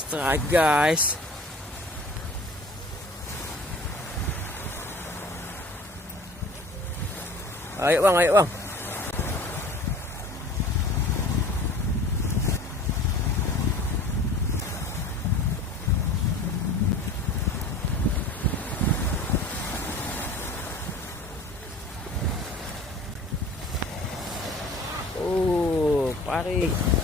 Strike guys. Ayo bang, ayo bang. Oh, pare.